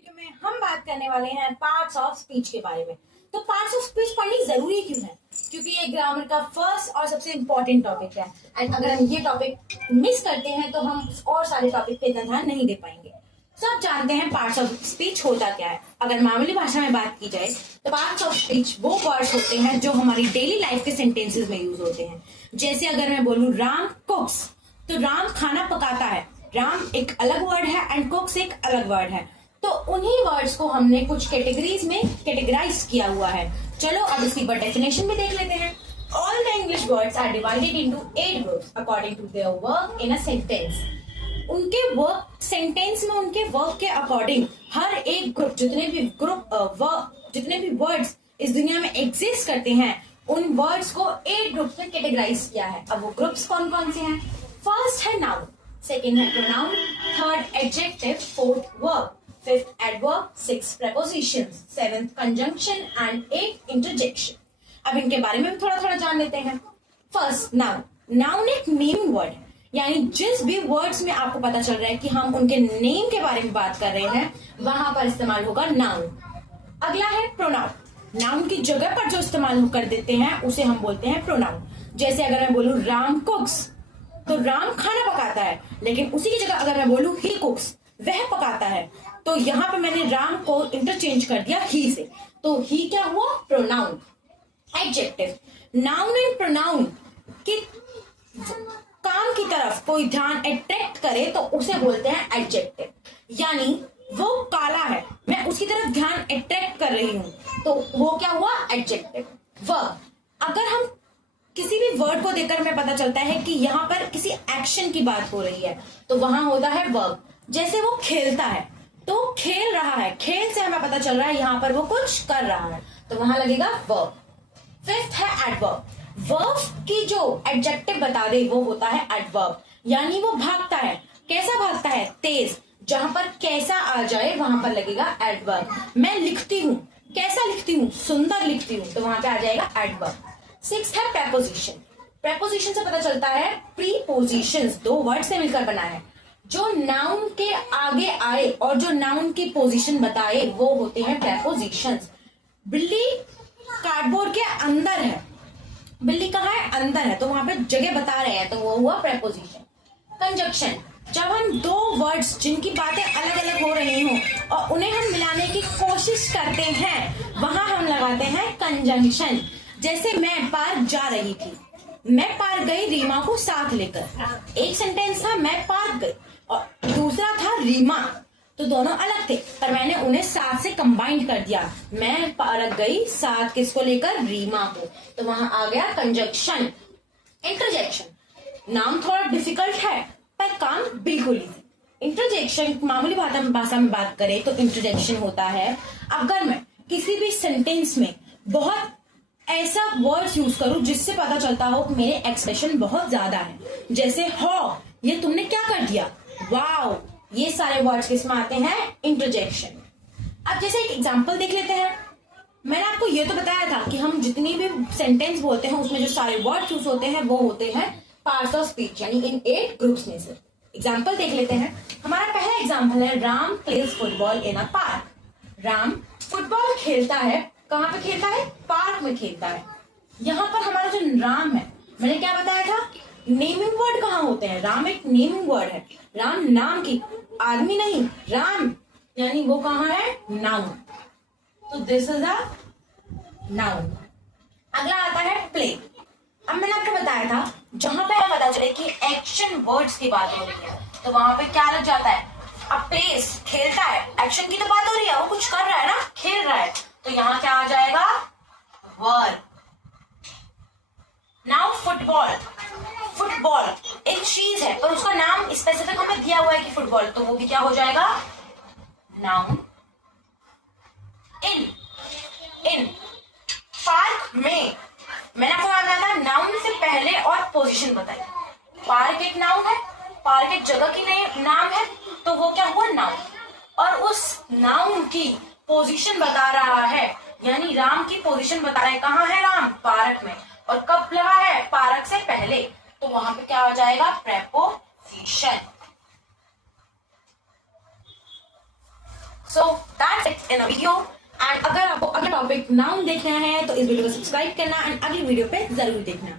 Video में हम बात करने वाले हैं पार्ट्स ऑफ स्पीच के बारे में। तो पार्ट्स ऑफ स्पीच पढ़नी जरूरी क्यों है? क्योंकि ये ग्रामर का फर्स्ट और सबसे इम्पोर्टेंट टॉपिक है एंड अगर हम ये टॉपिक मिस करते हैं तो हम और सारे टॉपिक पे इतना ध्यान नहीं दे पाएंगे। सब जानते हैं पार्ट्स ऑफ स्पीच होता क्या है। अगर मामूली भाषा में बात की जाए तो पार्ट्स ऑफ स्पीच वो वर्ड्स होते हैं जो हमारी डेली लाइफ के सेंटेंसेस में यूज होते हैं। जैसे अगर मैं बोलूं राम कुक्स, तो राम खाना पकाता है। राम एक अलग वर्ड है एंड कुक्स एक अलग वर्ड है। तो उन्हीं वर्ड्स को हमने कुछ कैटेगरीज में कैटेगराइज किया हुआ है। चलो अब इसकी पर डेफिनेशन भी देख लेते हैं। All the English words are divided into 8 groups according to their work in a sentence. उनके वर्क सेंटेंस में उनके वर्क के अकॉर्डिंग हर एक ग्रुप जितने भी वर्ड्स इस दुनिया में एग्जिस्ट करते हैं उन वर्ड्स को 8 ग्रुप्स में कैटेगराइज किया है। अब वो ग्रुप्स कौन कौन से हैं? फर्स्ट है नाउन, सेकेंड है pronoun, third adjective, fourth verb, fifth adverb, six prepositions, seventh conjunction and eight interjection. अब इनके बारे में भी थोड़ा थोड़ा जान लेते हैं। First noun. नाउन एक नेमिंग वर्ड है, यानी जिस भी वर्ड्स में आपको पता चल रहा है कि हम उनके नेम के बारे में बात कर रहे हैं वहां पर इस्तेमाल होगा नाउन। अगला है प्रोनाउन। नाउन की जगह पर जो इस्तेमाल कर देते हैं उसे हम बोलते हैं प्रोनाउन। जैसे अगर मैं बोलूं राम कुक्स, तो राम खाना पकाता है, लेकिन उसी की जगह अगर मैं बोलूं ही कुक्स, वह पकाता है, तो यहाँ पे मैंने राम को इंटरचेंज कर दिया ही से, तो ही क्या हुआ? Pronoun. Adjective. Noun and pronoun के काम की तरफ कोई ध्यान अट्रैक्ट करे तो उसे बोलते हैं एडजेक्टिव। यानी वो काला है, मैं उसकी तरफ ध्यान अट्रैक्ट कर रही हूं, तो वो क्या हुआ? एडजेक्टिव। वर्ब। अगर हम किसी भी वर्ड को देखकर हमें पता चलता है कि यहाँ पर किसी एक्शन की बात हो रही है तो वहां होता है वर्ब। जैसे वो खेलता है, तो खेल रहा है, खेल से हमें पता चल रहा है यहाँ पर वो कुछ कर रहा है, तो वहां लगेगा वर्ब। फिफ्थ है एडवर्ब। वर्ब की जो एडजेक्टिव बता दे वो होता है एडवर्ब। यानी वो भागता है, कैसा भागता है? तेज। जहां पर कैसा आ जाए वहां पर लगेगा एडवर्ब। मैं लिखती हूँ, कैसा लिखती हूँ? सुंदर लिखती हूँ, तो वहां पे आ जाएगा एडवर्ब। सिक्स्थ है प्रेपोजिशन। प्रेपोजिशन से पता चलता है प्रीपोजिशंस दो वर्ड से मिलकर बना है। जो नाउन के आगे आए और जो नाउन की पोजीशन बताए वो होते हैं प्रेपोजिशंस। बिल्ली कार्डबोर्ड के अंदर है, बिल्ली कहाँ है? अंदर है, तो वहां पे जगह बता रहे हैं, तो वो हुआ प्रेपोजिशन। कंजक्शन। जब हम दो वर्ड्स जिनकी बातें अलग अलग हो रही हों और उन्हें हम मिलाने की कोशिश करते हैं वहां हम लगाते हैं कंजंक्शन। जैसे मैं पार्क जा रही थी, मैं पार्क गई रीमा को साथ लेकर। एक सेंटेंस था मैं पार्क गई और दूसरा था रीमा, तो दोनों अलग थे पर मैंने उन्हें साथ से कंबाइन कर दिया। मैं पार्क गई साथ किसको लेकर? रीमा को, तो वहां आ गया कंजंक्शन। इंटरजेक्शन। नाम थोड़ा डिफिकल्ट है पर काम बिल्कुल इजी। इंटरजेक्शन मामूली भाषा में बात करें तो इंटरजेक्शन होता है अगर मैं किसी भी सेंटेंस में बहुत ऐसा वर्ड्स यूज करूं जिससे पता चलता हो कि मेरे एक्सप्रेशन बहुत ज्यादा है। जैसे हो, ये तुमने क्या कर दिया? वाओ, ये सारे वर्ड्स किसमें आते हैं? इंटरजेक्शन। अब जैसे एक एग्जांपल देख लेते हैं। मैंने आपको ये तो बताया था कि हम जितनी भी सेंटेंस बोलते हैं उसमें जो सारे वर्ड यूज होते हैं वो होते हैं पार्ट्स ऑफ स्पीच, यानी इन 8 ग्रुप्स में से। एग्जाम्पल देख लेते हैं। हमारा पहला एग्जाम्पल है Ram plays football in a park. Ram football खेलता है, कहाँ पे खेलता है? पार्क में खेलता है। यहाँ पर हमारा जो राम है, मैंने क्या बताया था? नेमिंग वर्ड कहाँ होते हैं? राम एक नेमिंग वर्ड है। राम नाम की, आदमी नहीं, राम यानी वो कहाँ है? नाउन। तो दिस इज अ नाउन। अगला आता है प्ले। अब मैंने आपको बताया था जहां पे हमें पता चले कि एक्शन वर्ड्स की बात हो रही है तो वहां पे क्या लग जाता है? अब प्लेस खेलता है, एक्शन की तो बात हो रही है, वो कुछ कर रहा है ना, खेल रहा है, तो यहाँ क्या आ जाएगा? वर्ब। Now football. फुटबॉल एक चीज है पर उसका नाम स्पेसिफिक हमें दिया हुआ है कि फुटबॉल, तो वो भी क्या हो जाएगा? नाउन। इन। इन पार्क में, मैंने आपको बताया था नाउन से पहले और पोजीशन बताई। पार्क एक नाउन है, पार्क एक जगह की नाम है, तो वो क्या हुआ? नाउन। और उस नाउन की पोजीशन बता रहा है, यानी राम की पोजीशन बता रहा है। कहाँ है राम? पार्क में। और कब लगा है? पार्क से पहले, तो वहां पे क्या आ जाएगा? Preposition. So that's it in a video. And अगर आपको अगला टॉपिक नाउन देखना है तो इस वीडियो को सब्सक्राइब करना एंड अगली वीडियो पे जरूर देखना।